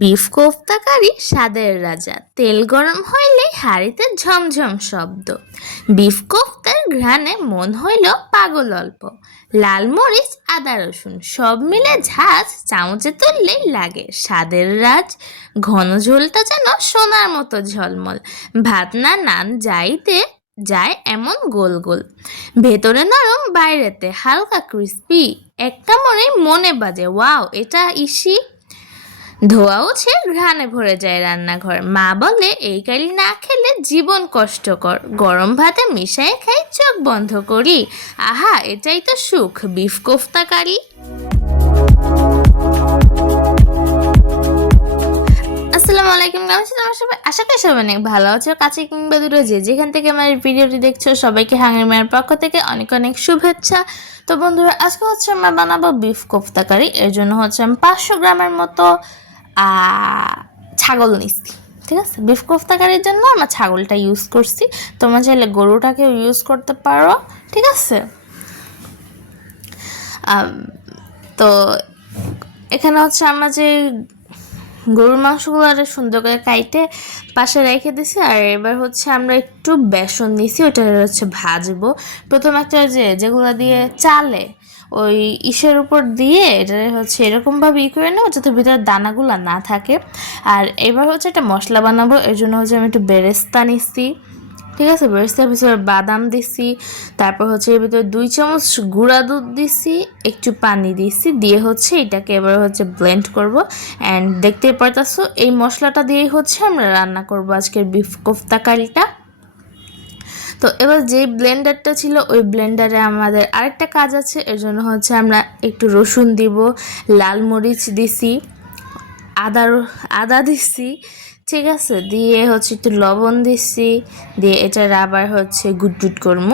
Beef kofta কারি স্বাদের রাজা। তেল গরম হইলেই হাঁড়িতে ঝমঝম শব্দ। বিফ কোফতার ঘ্রাণে মন হইল পাগল অল্প। লাল মরিচ, আদা রসুন সব মিলে ঝাঁজ চামচে তুললেই লাগে। স্বাদের রাজ, ঘন ঝোলটা যেন সোনার মতো ঝলমল। ভাত না নান যাইতে যায় এমন গোল গোল। ভেতরে নরম, বাইরেতে হালকা ক্রিস্পি একটা মনে মনে বাজে, ওয়াও, এটা ইসি? ধোয়া উঠে ঘ্রাণে ভরে যায় রান্নাঘর। মা বলে, এই কারি না খেলে জীবন কষ্টকর। গরম ভাতে মিশাই খাই চোখ বন্ধ করি। আহা, এটাই তো সুখ, বিফ কোফতা কারি। আসসালামু আলাইকুম, কেমন আছেন আমার সবাই? আশা করি সবাই অনেক ভালো আছো, কাছে কিংবা দূরে। যে যেখান থেকে আমার ভিডিওটি দেখছ, সবাইকে হাঙ্গের মায়ের পক্ষ থেকে অনেক অনেক শুভেচ্ছা। তো বন্ধুরা, আজকে হচ্ছে আমরা বানাবো বিফ কোফতা কারি। এর জন্য হচ্ছে আমি পাঁচশো গ্রামের মতো ছাগল নিচ্ছি, ঠিক আছে? বিফ কোফতা কারির জন্য আমরা ছাগলটা ইউজ করছি। তোমরা চাইলে গরুটাকেও ইউজ করতে পারো, ঠিক আছে? তো এখানে হচ্ছে আমরা যে গরুর মাংসগুলো আরে সুন্দর করে কাইটে পাশে রেখে দিছি, আর এবার হচ্ছে আমরা একটু বেসন দিছি ওটা হচ্ছে ভাজবো। প্রথম একটা যে, যেগুলো দিয়ে চালে ওই ইসের উপর দিয়ে এটা হচ্ছে এরকমভাবে ই করে নেব যাতে ভিতরে দানাগুলো না থাকে। আর এবার হচ্ছে একটা মশলা বানাবো, এর জন্য হচ্ছে আমি একটু বেরেস্তা নিচ্ছি। ঠিক আছে? বেরেস্তার ভিতরে বাদাম দিছি তারপর হচ্ছে এর ভিতরে দুই চামচ গুঁড়া দুধ দিছি একটু পানি দিছি দিয়ে হচ্ছে এটাকে এবার হচ্ছে ব্লেন্ড করব। অ্যান্ড দেখতেই পারতাছো, এই মশলাটা দিয়েই হচ্ছে আমরা রান্না করব আজকের বিফ কোফতা কারিটা। তো এবার যেই ব্লেন্ডারটা ছিল, ওই ব্লেন্ডারে আমাদের আরেকটা কাজ আছে, এর জন্য হচ্ছে আমরা একটু রসুন দিব, লাল মরিচ দিছি, আদা আদা দিছি ঠিক আছে? দিয়ে হচ্ছে একটু লবণ দিচ্ছি। দিয়ে এটার আবার হচ্ছে গুট করব।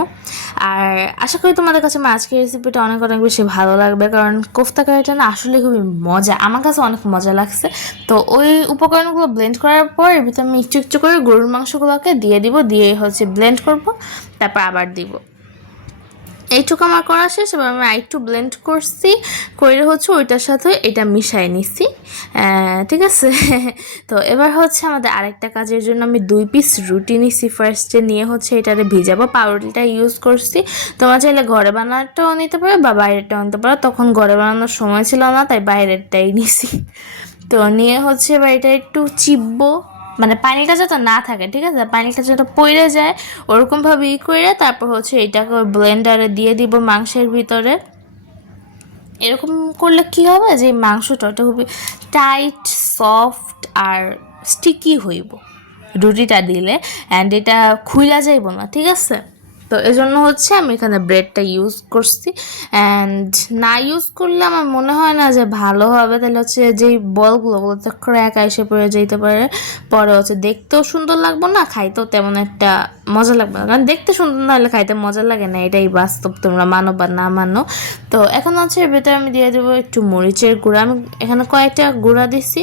আর আশা করি তোমাদের কাছে আজকের রেসিপিটা অনেক অনেক বেশি ভালো লাগবে। কারণ কোফতা কারিটা না আসলে খুবই মজা, আমার কাছে অনেক মজা লাগছে। তো ওই উপকরণগুলো ব্লেন্ড করার পর এর ভিতরে আমি একটু একটু করে গরুর মাংসগুলোকে দিয়ে দিব। দিয়ে হচ্ছে ব্লেন্ড করব, তারপর আবার দিব। এইটুকু আমার করা শেষ, এবার আমি আরেকটু ব্লেন্ড করছি। করে হচ্ছে ওইটার সাথে এটা মিশাই নিছি। ঠিক আছে? তো এবার হচ্ছে আমাদের আরেকটা কাজের জন্য আমি দুই পিস রুটি নিছি। ফার্স্টে নিয়ে হচ্ছে এটাতে ভিজাবো। পাউরুটিটা ইউজ করছি। তোমরা চাইলে ঘরে বানানোটাও নিতে পারো বা বাইরেরটাও নিতে পারো। তখন ঘরে বানানোর সময় ছিল না, তাই বাইরেরটাই নিছি। তো নিয়ে হচ্ছে এবার এটা একটু চিপবো। মানে পানিটা যাতে না থাকে, ঠিক আছে? পানিটা যাতে পড়ে যায়, ওরকমভাবে ই করে তারপর হচ্ছে এটাকে ওই ব্লেন্ডারে দিয়ে দিব মাংসের ভিতরে। এরকম করলে কি হবে? যে মাংসটা ওটা খুবই টাইট সফট আর স্টিকি হইব। রুটিটা দিলে অ্যান্ড এটা খুইলা যাইব না, ঠিক আছে? তো এজন্য হচ্ছে আমি এখানে ব্রেডটা ইউজ করছি। অ্যান্ড না ইউজ করলে আমার মনে হয় না যে ভালো হবে। তাহলে হচ্ছে যেই বলগুলো ওগুলোতে ক্র্যাক এসে পড়ে যেতে পারে। পরে হচ্ছে দেখতেও সুন্দর লাগবো না, খাইতেও তেমন একটা মজা লাগবে না। কারণ দেখতে সুন্দর না হলে খাইতে মজা লাগে না, এটাই বাস্তব, তোমরা মানো বা না মানো। তো এখন হচ্ছে এর ভিতরে আমি দিয়ে দেবো একটু মরিচের গুঁড়া। আমি এখানে কয়েকটা গুঁড়া দিচ্ছি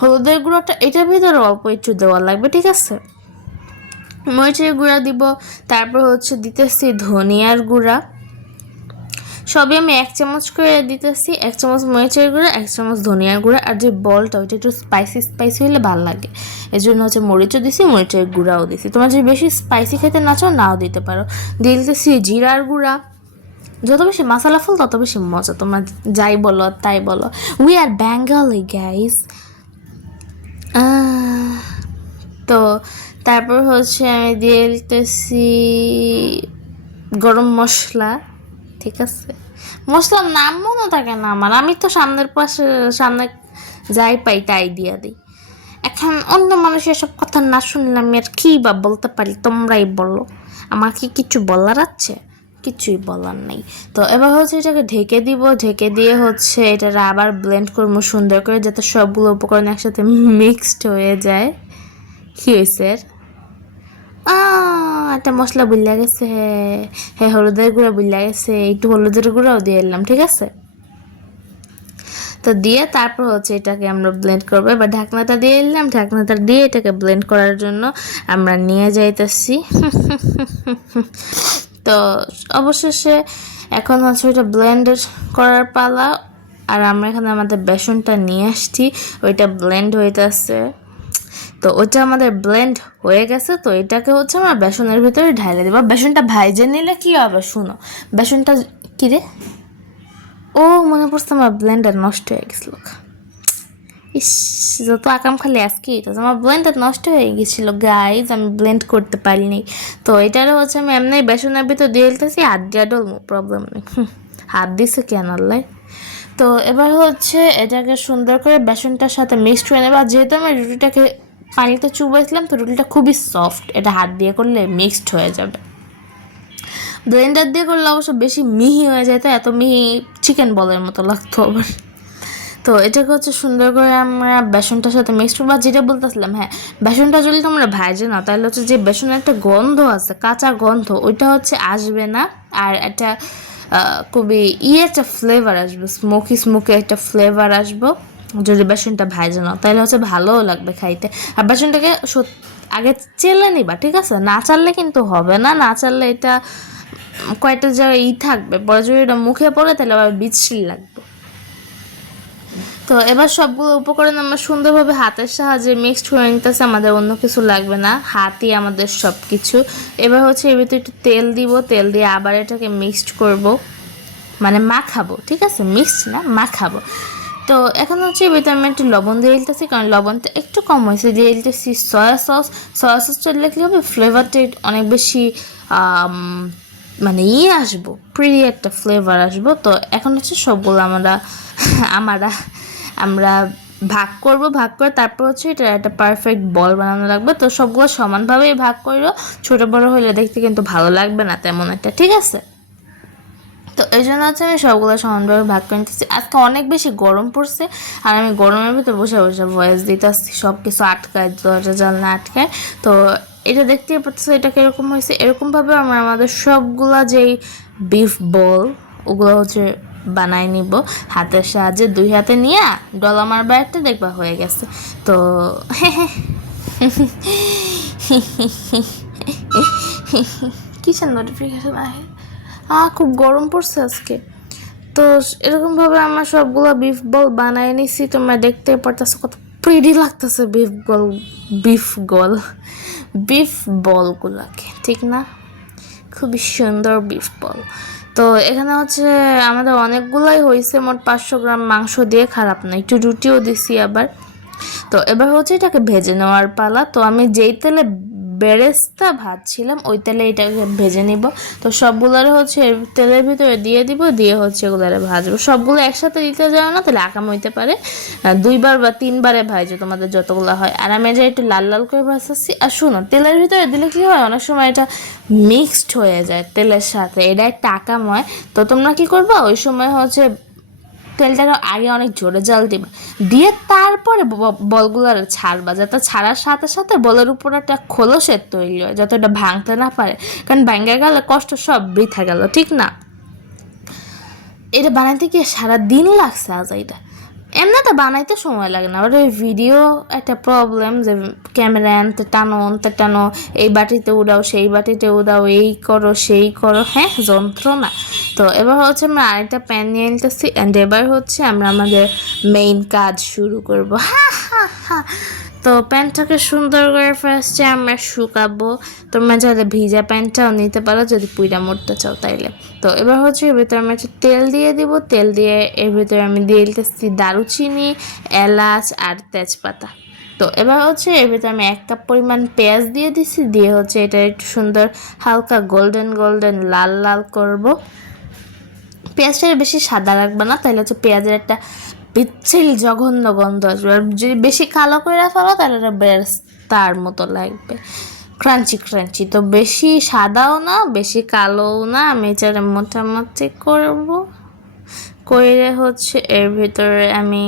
হলুদের গুঁড়োটা এটার ভিতরে অল্প একটু দেওয়া লাগবে, ঠিক আছে? মরিচের গুঁড়া দিব, তারপর হচ্ছে দিতেছি ধনিয়ার গুঁড়া। সবই আমি এক চামচ করে দিতেছি, এক চামচ মরিচের গুঁড়া, এক চামচ ধনিয়ার গুঁড়া। আর যে বলটা, ওইটা একটু স্পাইসি স্পাইসি হলে ভালো লাগে। এর জন্য হচ্ছে মরিচও দিছি, মরিচের গুঁড়াও দিছি। তোমার যদি বেশি স্পাইসি খেতে না চাও, নাও দিতে পারো। দিয়ে দিতেছি জিরার গুঁড়া। যত বেশি মশলা ফুল, তত বেশি মজা। তোমরা যাই বলো, তাই বলো। উই আর বেঙ্গলি গাইস তো তারপর হচ্ছে আমি দিয়ে দিতেছি গরম মশলা, ঠিক আছে? মশলার নাম মনে থাকে না আমার, আমি তো সামনের পাশে, সামনে যাই পাই তাই দিয়া দিই। এখন অন্য মানুষের সব কথা না শুনলে আমি আর কী বা বলতে পারি, তোমরাই বলো। আমার কি কিছু বলার আছে? কিছুই বলার নেই। তো এবার হচ্ছে এটাকে ঢেকে দিব, ঢেকে দিয়ে হচ্ছে এটা আবার ব্লেন্ড করব সুন্দর করে, যাতে সবগুলো উপকরণ একসাথে মিক্সড হয়ে যায়। কি হয়েছে একটা মশলা বুল্লা গেছে হ্যাঁ হ্যাঁ হলুদের গুঁড়া বুল্লা গেছে, একটু হলুদের গুঁড়াও দিয়ে এলাম ঠিক আছে? তো দিয়ে তারপর হচ্ছে এটাকে আমরা ব্লেন্ড করব। এবার ঢাকনাটা দিয়ে এলাম ঢাকনাটা দিয়ে এটাকে ব্লেন্ড করার জন্য আমরা নিয়ে যাইতেছি। তো অবশেষে এখন হচ্ছে ওইটা ব্লেন্ড করার পালা, আর আমরা এখানে আমাদের বেসনটা নিয়ে আসছি, ওইটা ব্লেন্ড হইতেছে। তো ওটা আমাদের ব্লেন্ড হয়ে গেছে, তো এটাকে হচ্ছে আমরা বেসনের ভিতরে ঢাইলে দেবো। বেসনটা ভাইজে নিলে কি হবে শুনো? বেসনটা কি রে? ও, মনে পড়ছে আমার ব্লেন্ডার নষ্ট হয়ে গেছিল ইস, যত আকাম খালি আজকেই তো আমার ব্লেন্ডার নষ্ট হয়ে গেছিল গাইজ আমি ব্লেন্ড করতে পারিনি। তো এটারও হচ্ছে আমি এমনি বেসনের ভিতর দিয়ে দিতেছি হাত দিয়া ডলমো প্রবলেম নেই। হাত দিছে কেন আল্লাহ? তো এবার হচ্ছে এটাকে সুন্দর করে বেসনটার সাথে মিক্সড করে নেবা যেহেতু আমি রুটিটাকে পানিতে চুবাইছিলাম তো রুটিটা খুবই সফট এটা হাত দিয়ে করলে মিক্সড হয়ে যাবে। ব্লেন্ডার দিয়ে করলে অবশ্য বেশি মিহি হয়ে যায় তো এত মিহি চিকেন বলের মতো লাগতো আবার। তো এটাকে হচ্ছে সুন্দর করে আমরা বেসনটার সাথে মিক্সড বা যেটা বলতেছিলাম হ্যাঁ বেসনটা যদি তোমরা ভাজে না, তাহলে হচ্ছে যে বেসনের একটা গন্ধ আছে, কাঁচা গন্ধ, ওইটা হচ্ছে আসবে না। আর একটা খুবই ইয়ে একটা ফ্লেভার আসবে স্মোকি স্মোকি একটা ফ্লেভার আসব। যদি বেসনটা ভাজে না তাহলে হচ্ছে ভালোও লাগবে খাইতে। আর বেসনটাকে আগে চেলে নিবা, ঠিক আছে? না চাললে কিন্তু হবে না না চাললে এটা কয়েকটা জায়গায় ই থাকবে, পরে যদি এটা মুখে পড়ে, তাহলে আবার বিচ্ছিরি লাগবে। তো এবার সবগুলো উপকরণ আমরা সুন্দরভাবে হাতের সাহায্যে মিক্সড করে নিতেছে, আমাদের অন্য কিছু লাগবে না। হাতই আমাদের সব কিছু এবার হচ্ছে এর ভিতরে একটু তেল দিব, তেল দিয়ে আবার এটাকে মিক্সড করব। মানে মাখাবো, ঠিক আছে? মিক্সড না, মাখাবো। তো এখন হচ্ছে ভিতরে আমি একটু লবণ দিয়ে দিতেছি, কারণ লবণটা একটু কম হয়েছে। দিয়ে দিতেছি সয়া সস সয়া সসটা দিলে কী হবে? ফ্লেভারটা অনেক বেশি মানে ইয়ে আসব প্রিয় একটা ফ্লেভার আসব। তো এখন হচ্ছে সবগুলো আমরা আমরা আমরা ভাগ করব, ভাগ করে তারপর হচ্ছে এটা একটা পারফেক্ট বল বানানো লাগবে। তো সবগুলো সমানভাবেই ভাগ করো। ছোটো বড় হলে দেখতে কিন্তু ভালো লাগবে না তেমন একটা, ঠিক আছে? তো এই জন্য হচ্ছে আমি সবগুলো সমানভাবে ভাগ করে নিতেছি। আজকে অনেক বেশি গরম পড়ছে, আর আমি গরমের ভিতরে বসে বসে ভয়েস দিতে আসছি সব কিছু আটকায়, দরজা, জানলা আটকায়। তো এটা দেখতেই পাচ্ছ, এটা কীরকম হয়েছে? এরকমভাবে আমরা আমাদের সবগুলা যেই বিফ বল ওগুলো হচ্ছে বানাই নিব। হাতের সাহায্যে দুই হাতে নিয়ে ডলা মারবার একটা, দেখবা হয়ে গেছে। তো কিসের নোটিফিকেশন আহে। আ, খুব গরম পড়ছে আজকে। তো এরকমভাবে আমরা সবগুলো বিফ বল বানাই নিছি, তোমরা দেখতে পারতেছো কত প্রিডি লাগতেছে বিফ বল বিফ গল বিফ বলগুলোকে ঠিক না? খুবই সুন্দর বিফ বল তো এখানে হচ্ছে আমাদের অনেকগুলাই হয়েছে মোট পাঁচশো গ্রাম মাংস দিয়ে খারাপ না, একটু রুটিও দিছি আবার। তো এবার হচ্ছে এটাকে ভেজে নেওয়ার পালা। তো আমি যেই তেলে বেরেস্তা ভাজছিলাম, ওই তেলে এটাকে ভেজে নিব। তো সবগুলোর হচ্ছে তেলের ভিতরে দিয়ে দিব, দিয়ে হচ্ছে এগুলারে ভাজবো। সবগুলো একসাথে দিতে যাও না, তাহলে আকাম হইতে পারে। দুইবার বা তিনবারে ভাজো তোমাদের যতগুলো হয়। আর আমি যে একটু লাল লাল করে ভাজতেছি, আর শুনো, তেলের ভিতরে দিলে কি হয়, অনেক সময় এটা মিক্সড হয়ে যায় তেলের সাথে। এটা একটা আকাম হয়। তো তোমরা কি করবা, ওই সময় হচ্ছে তেলটাকে আগে অনেক জোরে জাল দিবা। দিয়ে তারপরে বলগুলো ছাড়বা, যাতে ছাড়ার সাথে সাথে বলের উপর একটা খোলসের তৈরি হয়, যাতে এটা ভাঙতে না পারে। কারণ ভাঙে গেলে কষ্ট সব বৃথা গেল, ঠিক না? এটা বানাইতে গিয়ে সারা দিন লাগছে আজ এটা এমনিতে বানাইতে সময় লাগে না, আবার ওই ভিডিও একটা প্রবলেম যে ক্যামেরা আনতে টানো আনতে টানো, এই বাটিতে উড়াও, সেই বাটিতে উড়াও, এই করো, সেই করো হ্যাঁ যন্ত্রণা। তো এবার হচ্ছে আমরা আরেকটা প্যান নিয়ে নিতেছি অ্যান্ড এবার হচ্ছে আমরা আমাদের মেইন কাজ শুরু করব। তো প্যান্টটাকে সুন্দর করে ফার্স্টে আমরা শুকাবো। তোমরা চাইলে ভিজা প্যান্টটাও নিতে পারো যদি পুইরা মরতে চাও তাইলে। তো এবার হচ্ছে এর ভিতরে আমরা একটু তেল দিয়ে দিব। তেল দিয়ে এর ভিতরে আমি দিয়ে দিতেছি দারুচিনি, এলাচ আর তেজপাতা। তো এবার হচ্ছে এর ভিতরে আমি এক কাপ পরিমাণ পেঁয়াজ দিয়ে দিছি। দিয়ে হচ্ছে এটা একটু সুন্দর হালকা গোল্ডেন গোল্ডেন লাল লাল করব। পেঁয়াজটা বেশি সাদা রাখবে না, তাহলে হচ্ছে পেঁয়াজের একটা বিচ্ছিল জঘন্য গন্ধ আসবে। আর যদি বেশি কালো করে ফেলো, তাহলে এটা বেরেস্তার মতো লাগবে। ক্রাঞ্চি ক্রাঞ্চি তো বেশি সাদাও না, বেশি কালোও না, আমি এটা মোটামুটি করব। করে হচ্ছে এর ভিতরে আমি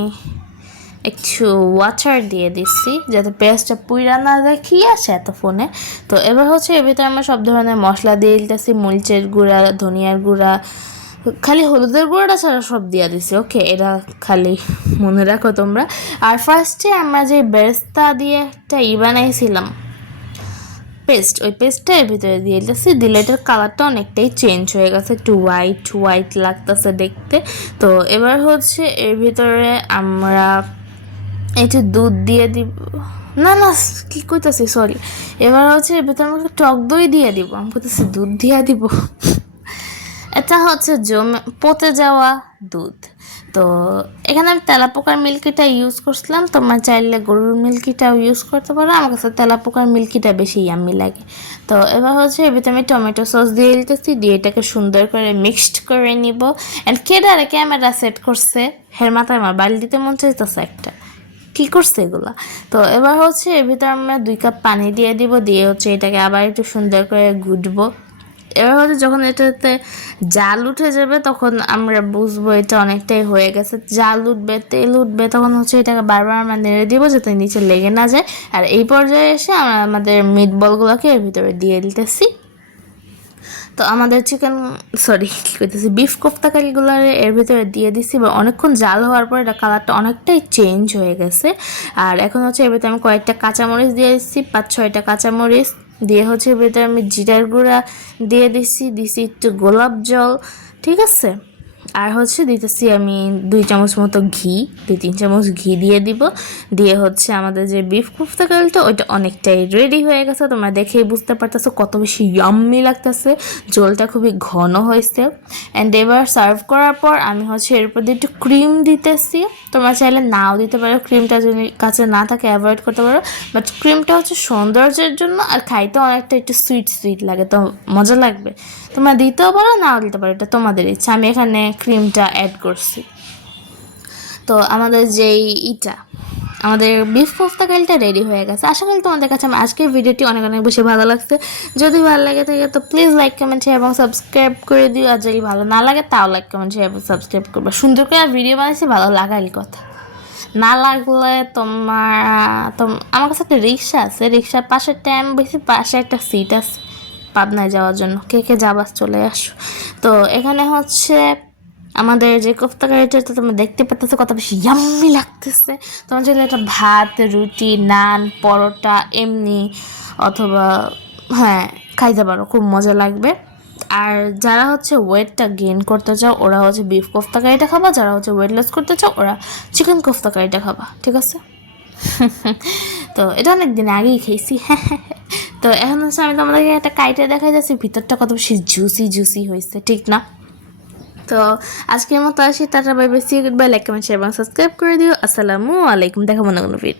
একটু ওয়াটার দিয়ে দিচ্ছি যাতে পেঁয়াজটা পুইরা না যায়, কি আছে এত ফোনে? তো এবার হচ্ছে এর ভিতরে আমরা সব ধরনের মশলা দিয়ে দিতেছি, মরিচের গুঁড়া, ধনিয়ার গুঁড়া খালি হলুদের গুঁড়োটা ছাড়া সব দিয়ে দিছি ওকে এটা খালি মনে রাখো তোমরা। আর ফার্স্টে আমরা যে বেরেস্তা দিয়ে একটা ই বানাইছিলাম পেস্ট ওই পেস্টটা এর ভিতরে দিয়ে দিতেছি। দিলে এটার কালারটা অনেকটাই চেঞ্জ হয়ে গেছে, একটু হোয়াইট হোয়াইট লাগতেছে দেখতে। তো এবার হচ্ছে এর ভিতরে আমরা একটু দুধ দিয়ে দিব, না না, কি কইতাছি সরি এবার হচ্ছে এর ভিতরে আমাকে টক দই দিয়ে দিব, আমি কইতেছি দুধ দিয়ে দিব। এটা হচ্ছে জমে, পচে যাওয়া দুধ। তো এখানে আমি তেলাপোকার মিল্কিটা ইউজ করছিলাম, তোমার চাইলে গরুর মিল্কিটাও ইউজ করতে পারো। আমার কাছে তেলাপোকার মিল্কিটা বেশি ইয়াম্মি লাগে। তো এবার হচ্ছে ভিতরে আমি টমেটো সস দিয়ে দিতেছি, দিয়ে এটাকে সুন্দর করে মিক্সড করে নিব। অ্যান্ড কেডারে ক্যামেরা সেট করছে? হের মাথায় আমার বাড়ি দিতে মন চাইতেছে একটা। কি করছে এগুলা? তো এবার হচ্ছে এর ভিতরে আমরা দুই কাপ পানি দিয়ে দিব, দিয়ে হচ্ছে এটাকে আবার একটু সুন্দর করে গুটবো। এবার হচ্ছে যখন এটাতে জাল উঠে যাবে, তখন আমরা বুঝব এটা অনেকটাই হয়ে গেছে। জাল উঠবে, তেল উঠবে, তখন হচ্ছে এটাকে বারবার আমরা নেড়ে দিব যাতে নিচে লেগে না যায়। আর এই পর্যায়ে এসে আমরা আমাদের মিট বলগুলোকে এর ভিতরে দিয়ে দিতেছি। তো আমাদের চিকেন সরি কী করতেছি বিফ কোফতাকারিগুলো এর ভিতরে দিয়ে দিছি বা অনেকক্ষণ জাল হওয়ার পর এটা কালারটা অনেকটাই চেঞ্জ হয়ে গেছে। আর এখন হচ্ছে এর ভিতরে আমি কয়েকটা কাঁচামরিচ দিয়ে দিচ্ছি পাঁচ ছয়টা কাঁচামরিচ। দিয়ে হচ্ছে ভেতরে আমি জিরার গুঁড়া দিয়ে দিছি দিছি একটু গোলাপ জল ঠিক আছে? আর হচ্ছে দিতেছি আমি দুই চামচ মতো ঘি, দুই, তিন চামচ ঘি দিয়ে দিব। দিয়ে হচ্ছে আমাদের যে বিফ কুফতা কালটা ওইটা অনেকটাই রেডি হয়ে গেছে। তোমরা দেখেই বুঝতে পারতেছো কত বেশি ইয়াম্মি লাগতেছে। জলটা খুবই ঘন হয়েছে। অ্যান্ড এবার সার্ভ করার পর আমি হচ্ছে এর উপর দিয়ে একটু ক্রিম দিতেছি। তোমরা চাইলে নাও দিতে পারো ক্রিমটা যদি কাছে না থাকে অ্যাভয়েড করতে পারো। বাট ক্রিমটা হচ্ছে সৌন্দর্যের জন্য আর খাইতে অনেকটা একটু সুইট সুইট লাগে। তো মজা লাগবে। তোমরা দিতেও পারো, নাও দিতে পারো, এটা তোমাদের ইচ্ছা। আমি এখানে ক্রিমটা অ্যাড করছি। তো আমাদের যেই ইটা, আমাদের বিফ কোফতা কালটা রেডি হয়ে গেছে। আশা করি তোমাদের কাছে আমার আজকের ভিডিওটি অনেক অনেক বেশি ভালো লাগছে। যদি ভালো লাগে থাকে তো প্লিজ লাইক কমেন্ট শেয়ার এবং সাবস্ক্রাইব করে দিও। আর যদি ভালো না লাগে তাও লাইক কমেন্ট শেয়ার এবং সাবস্ক্রাইব করবে। সুন্দর করে ভিডিও বানাইছি, ভালো লাগারই কথা। না লাগলে তোমার, তোম, আমার কাছে একটা রিক্সা আছে। রিক্সার পাশে টাইম বেশি পাশে একটা সিট আছে পাবনায় যাওয়ার জন্য। কে কে যাবার চলে আসো। তো এখানে হচ্ছে আমাদের যে কোফতা কারিটা তো তোমরা দেখতে পাচ্ছ কত বেশি ইয়াম্মি লাগতেছে। তোমার জন্য একটা ভাত, রুটি, নান, পরোটা, এমনি অথবা হ্যাঁ খাইতে পারো খুব মজা লাগবে। আর যারা হচ্ছে ওয়েটটা গেইন করতে চাও, ওরা হচ্ছে বিফ কোফতা কারিটা খাবা, যারা হচ্ছে ওয়েট লস করতে চাও, ওরা চিকেন কোফতা কারিটা খাবা, ঠিক আছে? তো এটা অনেক দিন আগেই খেয়েছি। তো এখন হচ্ছে আমি তোমাদেরকে একটা কাইটে দেখা যাচ্ছি, ভিতরটা কত বেশি জুসি জুসি হয়েছে, ঠিক না? তো আজকের মতো আসি, tata, bye bye see good bye like comment share এবং সাবস্ক্রাইব করে দিও। আসসালামু আলাইকুম, দেখা মনে কোনো ভিডিও